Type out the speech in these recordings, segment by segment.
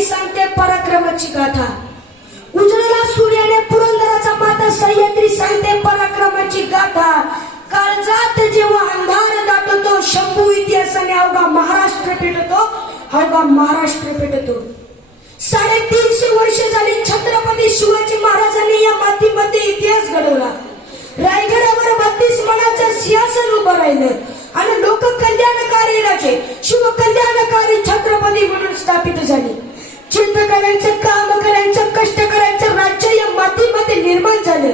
सह्याद्री सांगते पराक्रमाची गाथा. उजळला सूर्याने पुरंदराचा माता सह्याद्री सांगते पराक्रमाची गाथा. काळजात जेव्हा अंधार दाटतो शंभू इतिहासाने अवघा महाराष्ट्र पेटतो अवघा महाराष्ट्र पेटतो. साडेतीनशे वर्ष झाली छत्रपती शिवाजी महाराजांनी या मातीमध्ये इतिहास घडवला. रायगडावर बत्तीस मनाचं सिंहासन उभं राहिलं आणि लोक कल्याणकारी राजे शिव कल्याणकारी छत्रपती म्हणून स्थापित झाले. चित्रकरांचं काम करायचं कष्ट करायचं राज्य या मातीमध्ये निर्माण झालं.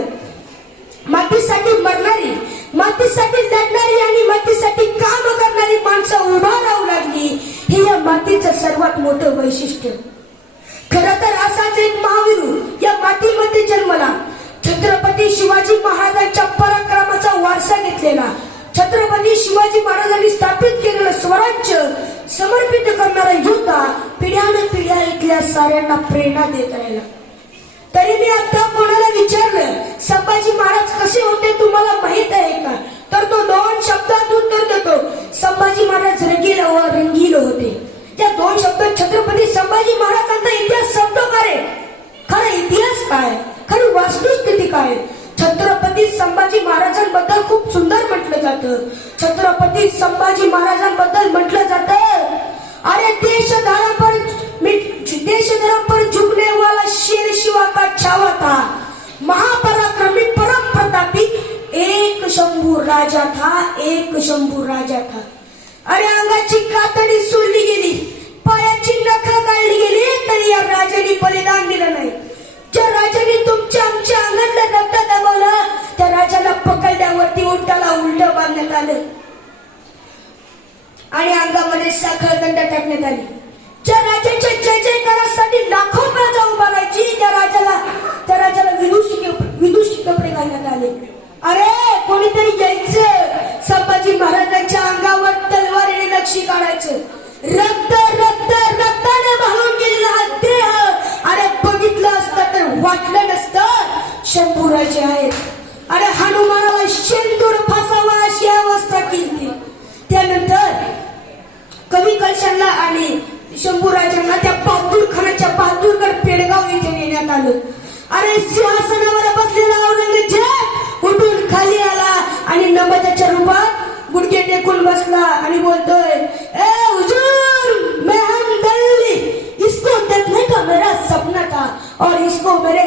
मातीसाठी मरणारी मातीसाठी लढणारी आणि मातीसाठी काम करणारी माणसं उभा राहू लागली. हे या मातीचं सर्वात मोठं वैशिष्ट्य. खर तर असाच एक महावीरू या मातीमध्ये जन्मला. छत्रपती शिवाजी महाराजांच्या पराक्रमाचा वारसा घेतलेला. छत्रपती शिवाजी महाराजांनी स्थापित केलेलं स्वराज्य समर्पित करणारा योद्धा पिढ्यान पिढ्या इथल्या साऱ्यांना प्रेरणा देत राहिला. तरी मी आता कोणाला विचारलं संभाजी महाराज कसे होते तुम्हाला माहीत आहे का? तर तो दोन शब्दात उत्तर देतो. संभाजी महाराज रंगील रंगील होते. त्या दोन शब्द छत्रपती संभाजी महाराजांचा इतिहास सांगतो का रे? खरा इतिहास काय? खरी वास्तुस्थिती काय? छत्रपती संभाजी महाराजांबद्दल खूप सुंदर म्हटलं जातं. छत्रपती संभाजी महाराजांबद्दल म्हटलं जातं. अरे देश धर्म पर देश धर्म पर झुकने वाला शेर शिवा का छावा था महापराक्रमी परम प्रतापी एक शंभू राजा था एक शंभू राजा था. अरे अंगाची कातडी सोडली गेली. आणि अंगामध्ये साखर दंड टाकण्यात आली. ज्या राजाच्या जय जयकारासाठी लाखो प्रजा उभा राहायची त्या राजाला त्या राजाला विदुषी विदुषी कपडे घालण्यात आले. अरे कोणीतरी यायचं. संभाजी महाराजांच्या अंगावर तलवारीने नक्षी काढायचं. रक्त रक्त रक्ताने भाळून गेलेला हा देह. अरे बघितलं असतं तर वाटलं नसतं. शंभूराजे आहेत. अरे हनुमानाला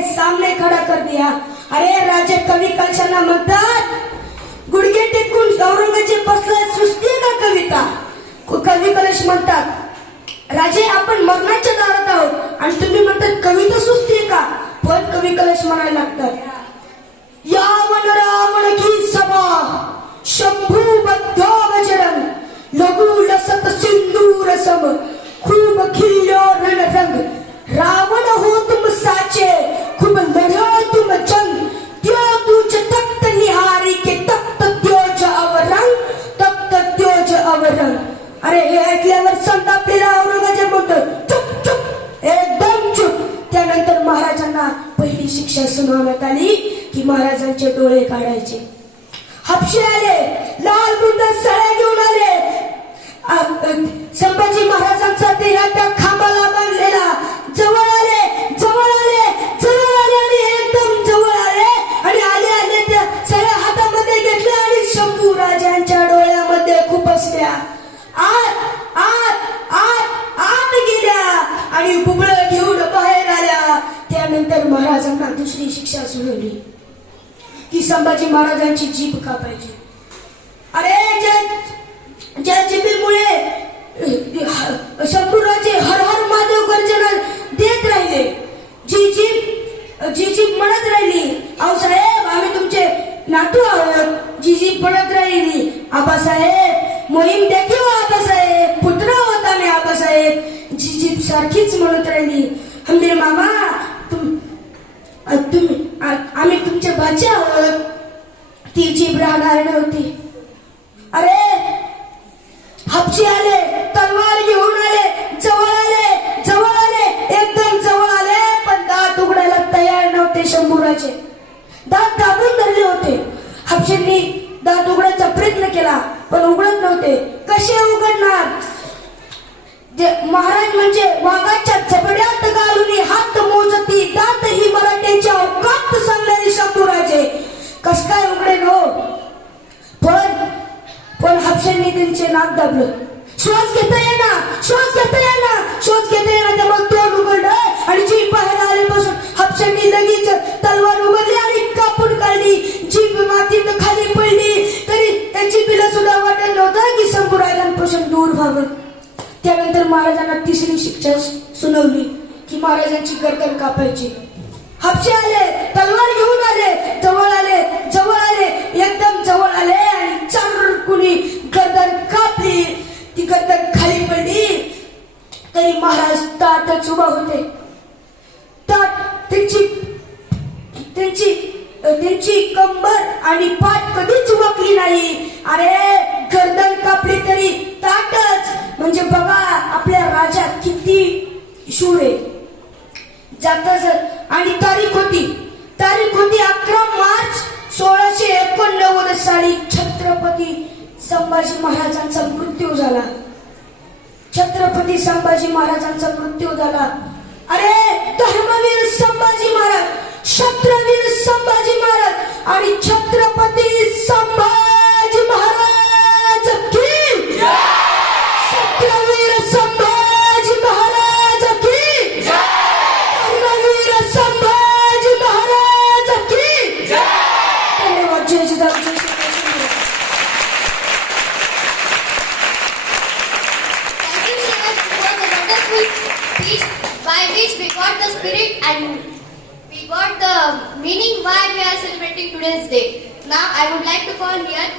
सामने खड़ा कर दिया. अरे राजे कवी कलशांना म्हणतात गुडघे टेकून औरंगजेब बसलाय सृष्टी का कविता. कवी कलश म्हणतात राजे आपण मरणाच्या दारात आहोत. आणि तुम्ही म्हणतात कविता सुस्ती का? पण कवी कलश म्हणायला लागतात यावन रावण की सभा शंभू बद्ध गजरंग लघु लसत सिंदूर सम खूप ऐकल्यावर संतापलेला औरंगजेब म्हणतो चुप चुप एकदम चुप. त्यानंतर महाराजांना पहिली शिक्षा सुनावण्यात आली की महाराजांचे डोळे काढायचे. हापशे आले लाल बुंद सळ्या घेऊन आले. संभाजी महाराजांचा देह त्या खांबाला बांधलेला जवळ आले जवळ आले जवळ आले आणि एकदम जवळ आले. आणि आले आले त्या सगळ्या हातामध्ये घेतल्या आणि शंभू राजांच्या डोळ्यामध्ये खुपसल्या आज आत आत आत गेल्या. आणि बुबळ घेऊन बाहेर आल्या. त्यानंतर महाराजांना दुसरी शिक्षा सुनावली की संभाजी महाराजांची जीभ कापायची. अरे ज्या ज्या जिभेमुळे अ, हर हर महादेव गर्जना देत राहिले. जी जीभ जी जीभ म्हणत राहिली. अहो साहेब आम्ही तुमचे नातू आहोत. जी जीभ म्हणत राहिली. आबासाहेब मोहीम देखील आबासाहेब होता जी सारखीच म्हणत राहिली हंबीर मामा तुम तुम्ही आम्ही तुमचे बच्चे आहोत. ती जीभ राहणार नव्हती. अरे हापशी आले तलवार घेऊन आले जवळ आले जवळ आले एकदम जवळ आले पण दात उघडायला तयार नव्हते शंभूराचे दात दाबून धरले होते. हापशींनी दात उघडायचा प्रयत्न केला पण उघडत नव्हते. महाराज म्हणजे वाघाच्या झबड्यात घालून हात मोजती दात ही मराठ्यांच्या औकात सांगणारे शंभूराजे कस काय उघडे नो हो? पण पण हापशांनी त्यांचे नाक दाबलं. श्वास घेता येना श्वास घेता येना श्वास घेता येणार त्यामुळे तोंड उघडलं. आणि जी पाहायला आल्यापासून हापशांनी लगेच तलवार उघडली आणि कापून काढली. जी मातीत खाली पडली. तरी त्यांची पिला सुद्धा वाटत नव्हतं की शंभूराजांपासून दूर व्हावं. त्यानंतर महाराजांना तिसरी शिक्षा सुनावली की महाराजांची गर्दन कापायची. हापशे आले तलवार घेऊन आले जवळ आले जवळ आले एकदम जवळ आले आणि चार कुणी गर्दन कापली. ती गर्दन खाली पडली. तरी महाराज ताटच उभा होते. ताट त्यांची त्यांची त्यांची कंबर आणि पाठ कधीच उभकली नाही. अरे गर्दन कापली तरी ताटच. म्हणजे बघा आपल्या राजा किती शूर आहे. जात आणि तारीख होती तारीख होती अकरा मार्च सोळाशे एकोणनव्वद साली छत्रपती संभाजी महाराजांचा मृत्यू झाला. छत्रपती संभाजी महाराजांचा मृत्यू झाला. अरे धर्मवीर संभाजी महाराज छत्रवीर संभाजी महाराज आणि Chhatrapati Sambhaji spirit and we got the meaning why we are celebrating today's day. Now, I would like to call here